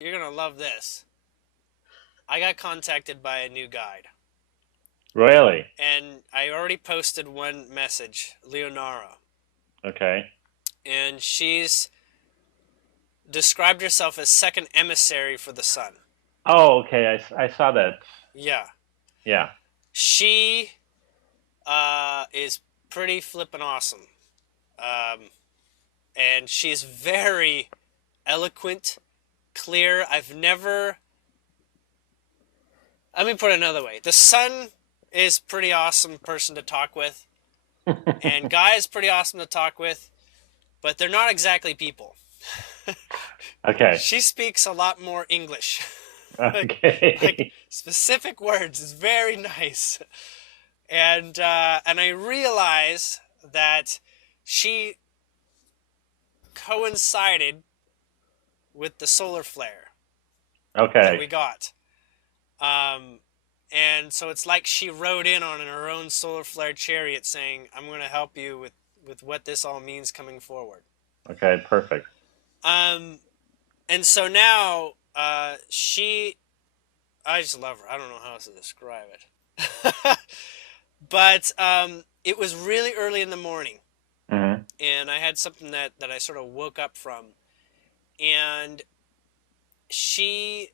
You're gonna love this. I got contacted by a new guide, Really? and I already posted one message, Leonara, Okay. and she's described herself as second emissary for the sun. Oh, okay. I saw that. Yeah, Yeah. she is pretty flippin' awesome, um, and she's very eloquent, clear. I've never. Let me put it another way: the sun is pretty awesome person to talk with, and Guy is pretty awesome to talk with, but they're not exactly people. Okay. She speaks a lot more English. like Okay. specific words is very nice. And I realize that she coincided with the solar flare that Okay. we got. Um, and so it's like she rode in on her own solar flare chariot saying, I'm going to help you with what this all means coming forward. Okay. Perfect. Um, and so now I just love her. I don't know how else to describe it. But it was really early in the morning, Hmm. and I had something that I sort of woke up from. And she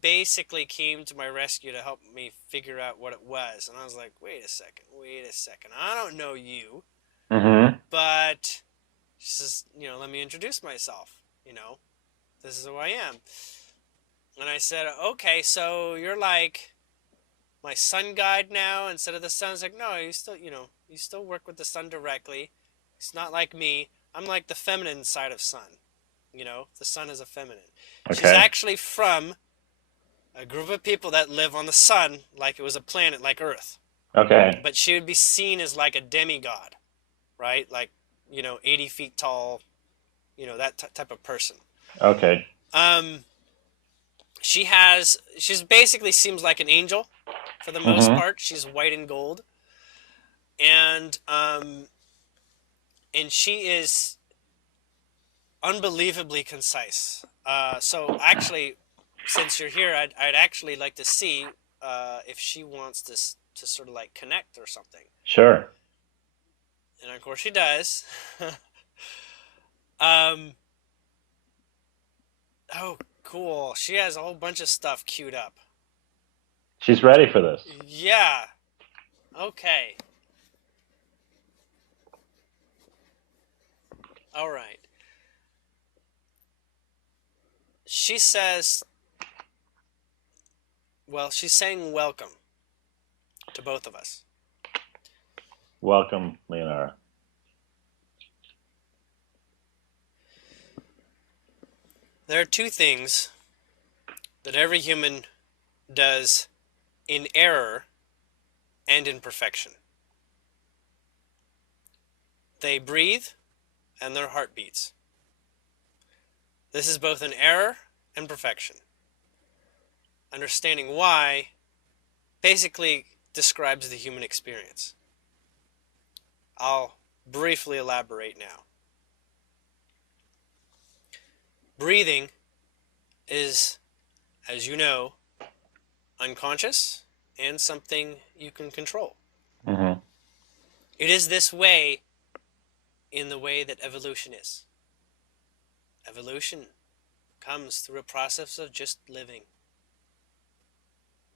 basically came to my rescue to help me figure out what it was. And I was like, wait a second. I don't know you, Hmm. but she says, let me introduce myself. This is who I am. And I said, okay, so you're like my sun guide now instead of the sun. It's like, no, you still work with the sun directly. It's not like me. I'm like the feminine side of sun. The sun is a feminine. She's Okay. actually from a group of people that live on the sun like it was a planet like Earth. Okay. But she would be seen as like a demigod, right? Like, 80 feet tall, that type of person. Okay. Um, she's basically seems like an angel for the most Hmm. part. She's white and gold. And she is unbelievably concise. So actually, since you're here, I'd actually like to see if she wants to sort of like connect or something. Sure. And of course she does. um, oh, cool. She has a whole bunch of stuff queued up. She's ready for this. Yeah. Okay. All right. She says, well, she's saying welcome to both of us. Welcome, Leonora. There are two things that every human does in error and in perfection. They breathe and their heart beats. This is both an error and perfection. Understanding why basically describes the human experience. I'll briefly elaborate now. Breathing is, as you know, unconscious and something you can control. Hmm. It is this way in the way that evolution is. Evolution comes through a process of just living.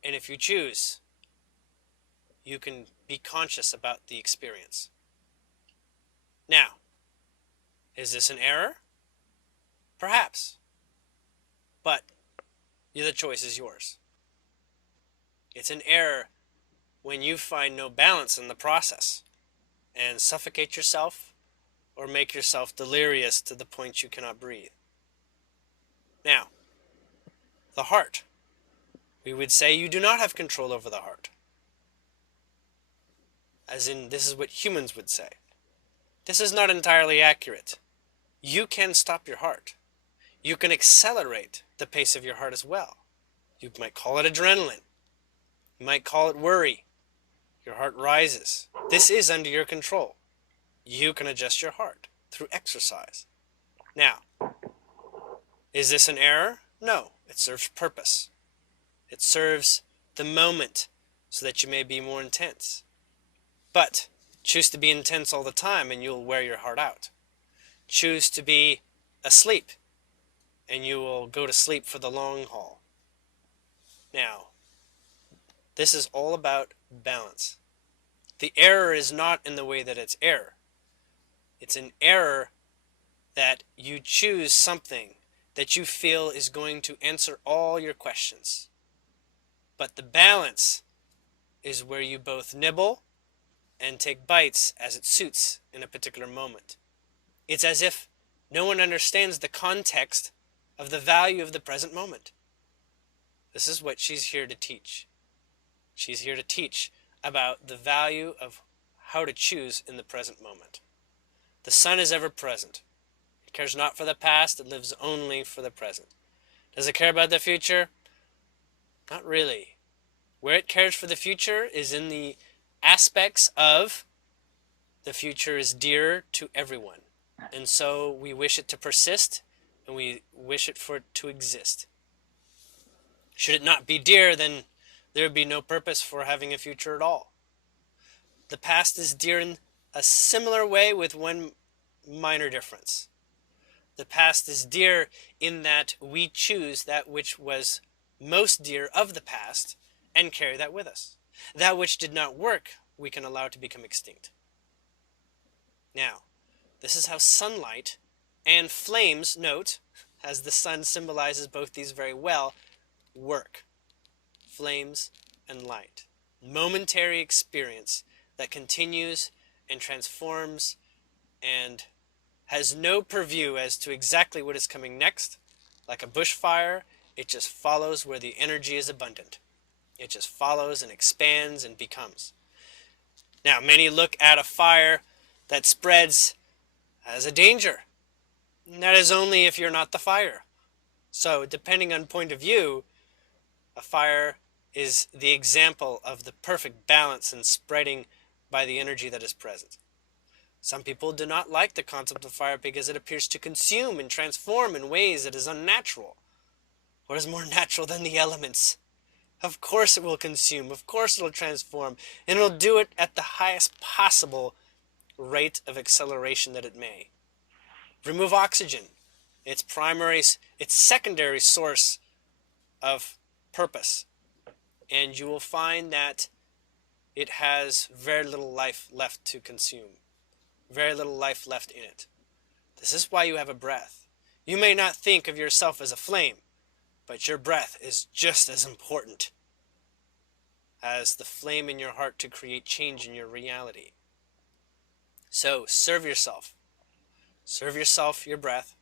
And if you choose, you can be conscious about the experience. Now, is this an error? Perhaps. But the choice is yours. It's an error when you find no balance in the process and suffocate yourself or make yourself delirious to the point you cannot breathe. Now, the heart. We would say you do not have control over the heart. As in, this is what humans would say. This is not entirely accurate. You can stop your heart. You can accelerate the pace of your heart as well. You might call it adrenaline. You might call it worry. Your heart rises. This is under your control. You can adjust your heart through exercise. Now, is this an error? No, it serves purpose. It serves the moment so that you may be more intense. But choose to be intense all the time and you'll wear your heart out. Choose to be asleep and you will go to sleep for the long haul. Now, this is all about balance. The error is not in the way that it's error. It's an error that you choose something that you feel is going to answer all your questions. But the balance is where you both nibble and take bites as it suits in a particular moment. It's as if no one understands the context of the value of the present moment. This is what she's here to teach. She's here to teach about the value of how to choose in the present moment. The sun is ever present. It cares not for the past, it lives only for the present. Does it care about the future? Not really. Where it cares for the future is in the aspects of the future is dear to everyone. And so we wish it to persist and we wish it for it to exist. Should it not be dear, then there would be no purpose for having a future at all. The past is dear in a similar way with one minor difference. The past is dear in that we choose that which was most dear of the past and carry that with us. That which did not work, we can allow to become extinct. Now, this is how sunlight and flames, note, as the sun symbolizes both these very well, work. Flames and light. Momentary experience that continues and transforms and has no purview as to exactly what is coming next. Like a bushfire, it just follows where the energy is abundant. It just follows and expands and becomes. Now, many look at a fire that spreads as a danger. And that is only if you're not the fire. So, depending on point of view, a fire is the example of the perfect balance and spreading by the energy that is present. Some people do not like the concept of fire because it appears to consume and transform in ways that is unnatural. What is more natural than the elements? Of course it will consume, of course it will transform, and it will do it at the highest possible rate of acceleration that it may. Remove oxygen, its secondary source of purpose, and you will find that it has very little life left to consume, very little life left in it. This is why you have a breath. You may not think of yourself as a flame, but your breath is just as important as the flame in your heart to create change in your reality. So, serve yourself. Serve yourself your breath.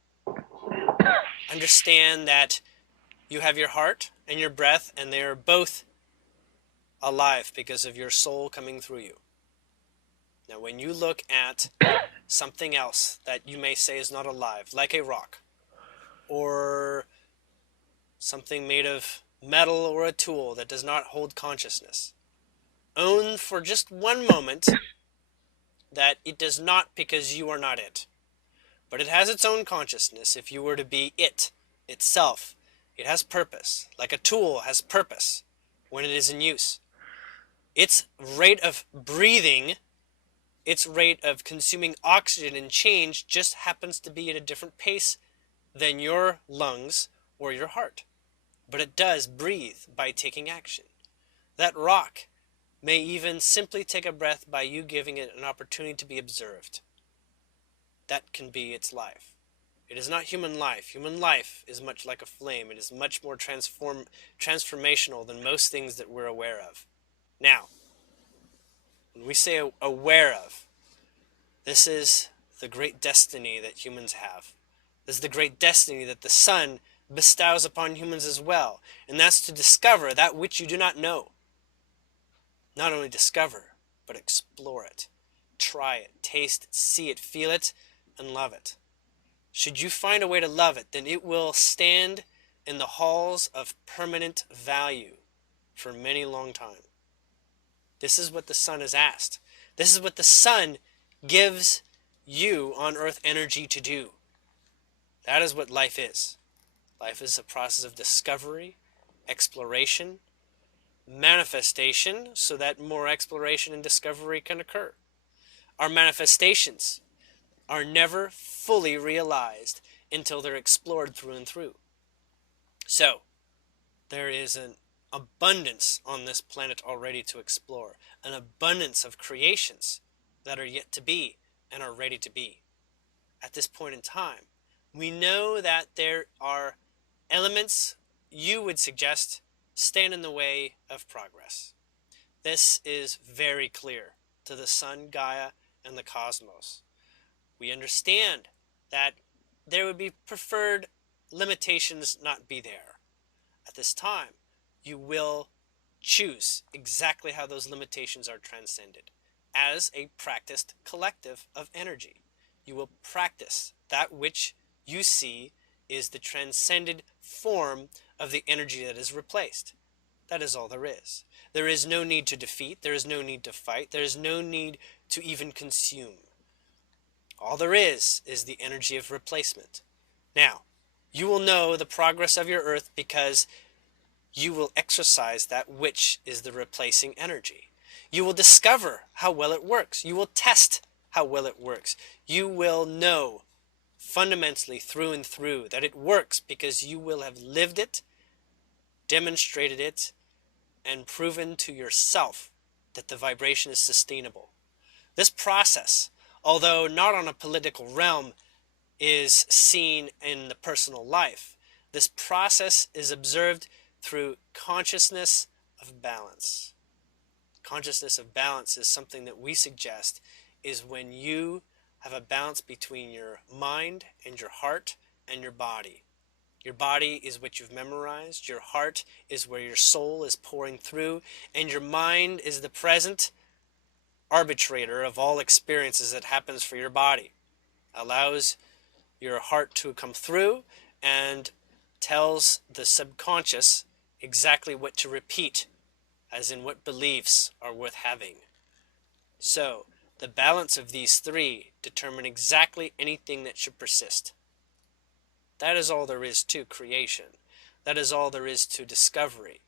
Understand that you have your heart and your breath, and they are both alive because of your soul coming through you. Now, when you look at something else that you may say is not alive, like a rock, or something made of metal or a tool that does not hold consciousness, own for just one moment that it does not because you are not it. But it has its own consciousness if you were to be it, itself. It has purpose, like a tool has purpose when it is in use. Its rate of breathing, its rate of consuming oxygen and change just happens to be at a different pace than your lungs or your heart. But it does breathe by taking action. That rock may even simply take a breath by you giving it an opportunity to be observed. That can be its life. It is not human life. Human life is much like a flame. It is much more transformational than most things that we're aware of. Now, when we say aware of, this is the great destiny that humans have. This is the great destiny that the sun bestows upon humans as well. And that's to discover that which you do not know. Not only discover, but explore it. Try it, taste it, see it, feel it, and love it. Should you find a way to love it, then it will stand in the halls of permanent value for many long time. This is what the sun has asked. This is what the sun gives you on earth energy to do. That is what life is. Life is a process of discovery, exploration, manifestation, so that more exploration and discovery can occur. Our manifestations are never fully realized until they're explored through and through. So, there is an abundance on this planet already to explore, an abundance of creations that are yet to be and are ready to be. At this point in time, we know that there are elements you would suggest stand in the way of progress. This is very clear to the Sun, Gaia, and the cosmos. We understand that there would be preferred limitations not be there. At this time, you will choose exactly how those limitations are transcended as a practiced collective of energy. You will practice that which you see is the transcended form of the energy that is replaced. That is all there is. There is no need to defeat. There is no need to fight. There is no need to even consume. All there is the energy of replacement. Now, you will know the progress of your earth because you will exercise that which is the replacing energy. You will discover how well it works. You will test how well it works. You will know fundamentally through and through that it works because you will have lived it, demonstrated it, and proven to yourself that the vibration is sustainable. This process, although not on a political realm, is seen in the personal life. This process is observed through consciousness of balance. Consciousness of balance is something that we suggest is when you have a balance between your mind and your heart and your body. Your body is what you've memorized, your heart is where your soul is pouring through, and your mind is the present arbitrator of all experiences that happens for your body. Allows your heart to come through and tells the subconscious exactly what to repeat, as in what beliefs are worth having. So, the balance of these three determine exactly anything that should persist. That is all there is to creation. That is all there is to discovery,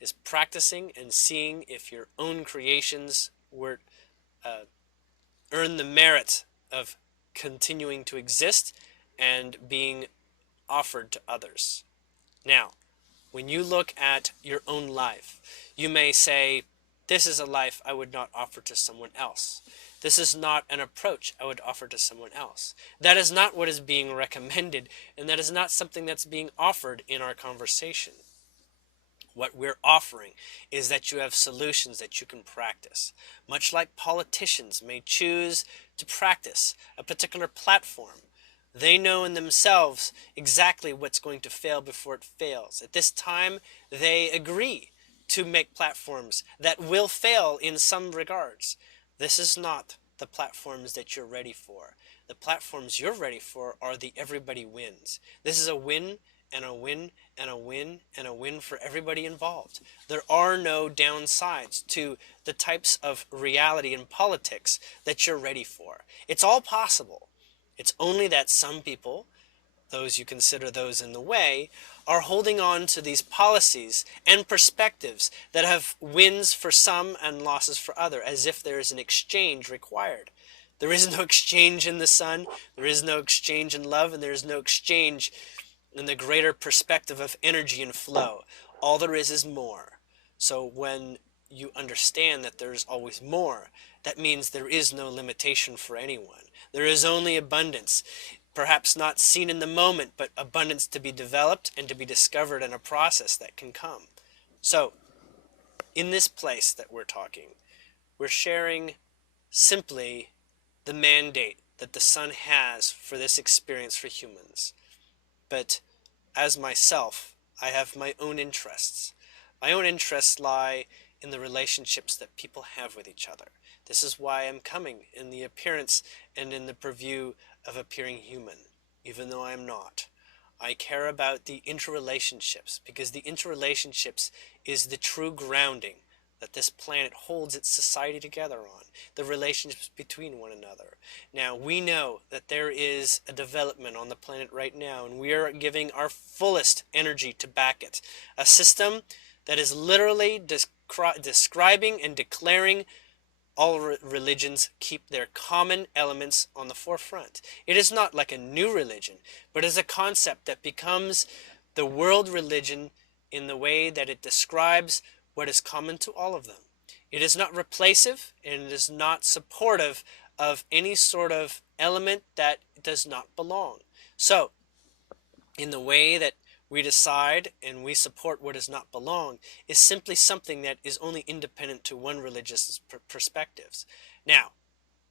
is practicing and seeing if your own creations were earn the merit of continuing to exist and being offered to others. Now, when you look at your own life, you may say, this is a life I would not offer to someone else. This is not an approach I would offer to someone else. That is not what is being recommended, and that is not something that's being offered in our conversation. What we're offering is that you have solutions that you can practice. Much like politicians may choose to practice a particular platform, they know in themselves exactly what's going to fail before it fails. At this time, they agree to make platforms that will fail in some regards. This is not the platforms that you're ready for. The platforms you're ready for are the everybody wins. This is a win and a win and a win and a win for everybody involved. There are no downsides to the types of reality in politics that you're ready for. It's all possible. It's only that some people, those you consider those in the way, are holding on to these policies and perspectives that have wins for some and losses for others, as if there is an exchange required. There is no exchange in the sun, there is no exchange in love, and there is no exchange in the greater perspective of energy and flow. All there is more. So when you understand that there's always more, that means there is no limitation for anyone. There is only abundance, perhaps not seen in the moment, but abundance to be developed and to be discovered in a process that can come. So, in this place that we're talking, we're sharing simply the mandate that the sun has for this experience for humans. But as myself, I have my own interests. My own interests lie in the relationships that people have with each other. This is why I'm coming in the appearance and in the purview of appearing human, even though I am not. I care about the interrelationships because the interrelationships is the true grounding that this planet holds its society together on, the relationships between one another. Now, we know that there is a development on the planet right now, and we are giving our fullest energy to back it. A system that is literally describing and declaring all religions keep their common elements on the forefront. It is not like a new religion, but is a concept that becomes the world religion in the way that it describes what is common to all of them. It is not replacive, and it is not supportive of any sort of element that does not belong. So, in the way that we decide and we support what does not belong is simply something that is only independent to one religious perspectives. Now,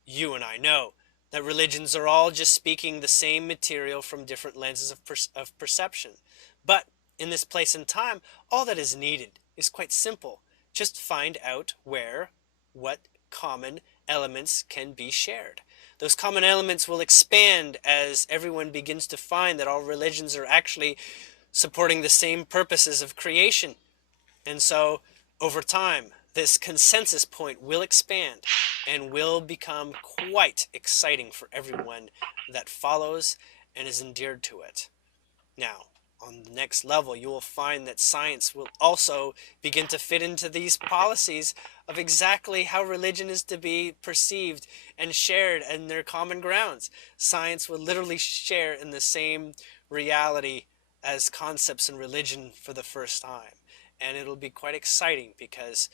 you and I know that religions are all just speaking the same material from different lenses of perception. But in this place and time, all that is needed is quite simple. Just find out what common elements can be shared. Those common elements will expand as everyone begins to find that all religions are actually supporting the same purposes of creation. And so, over time, this consensus point will expand and will become quite exciting for everyone that follows and is endeared to it. Now, on the next level, you will find that science will also begin to fit into these policies of exactly how religion is to be perceived and shared in their common grounds. Science will literally share in the same reality as concepts in religion for the first time. And it'll be quite exciting because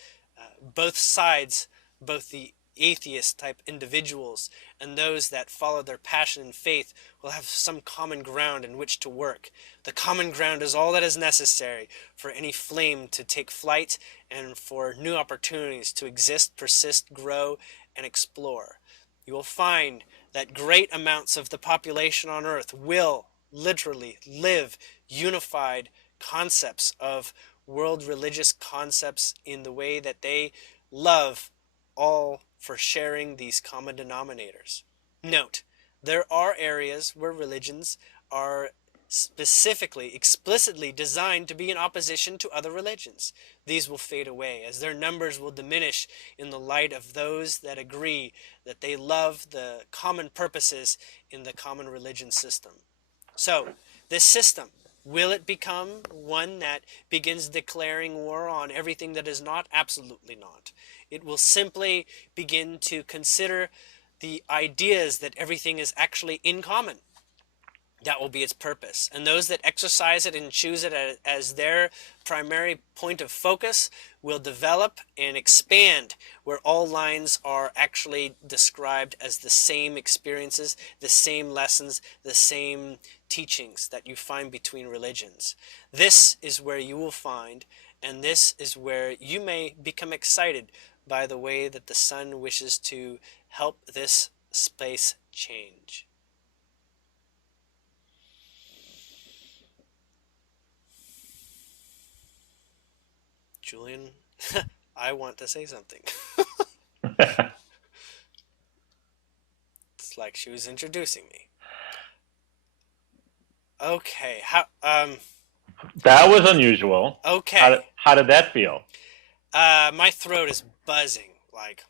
both sides, both the atheist type individuals and those that follow their passion and faith will have some common ground in which to work. The common ground is all that is necessary for any flame to take flight and for new opportunities to exist, persist, grow, and explore. You will find that great amounts of the population on Earth will literally live unified concepts of world religious concepts in the way that they love all for sharing these common denominators. Note, there are areas where religions are specifically, explicitly designed to be in opposition to other religions. These will fade away as their numbers will diminish in the light of those that agree that they love the common purposes in the common religion system. So, this system, will it become one that begins declaring war on everything that is not? Absolutely not. It will simply begin to consider the ideas that everything is actually in common. That will be its purpose. And those that exercise it and choose it as their primary point of focus will develop and expand where all lines are actually described as the same experiences, the same lessons, the same teachings that you find between religions. This is where you will find, and this is where you may become excited by the way that the sun wishes to help this space change. Julian, I want to say something. It's like she was introducing me. Okay, That was unusual. Okay. How did that feel? My throat is buzzing. Like,